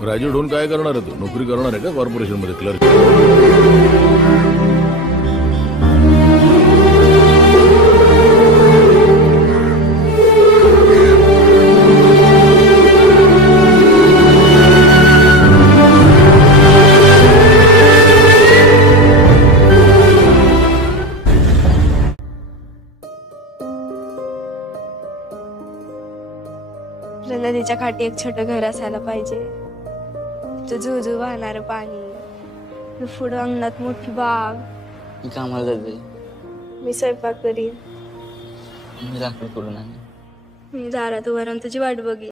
Graduate होऊन काय करणार आहे तू? नोकरी करणार आहे का कॉर्पोरेशन मध्ये क्लर्क? नदीच्या काठी एक छोटं घर असायला पाहिजे. झुझू वाहणार पाणी, पुढं अंगणात मोठी बाग. मी कामाला जाते. मी स्वयंपाक करीन. मी लाकूड तोडून आणेन. मी दारात उभारून तुझी वाट बघीन.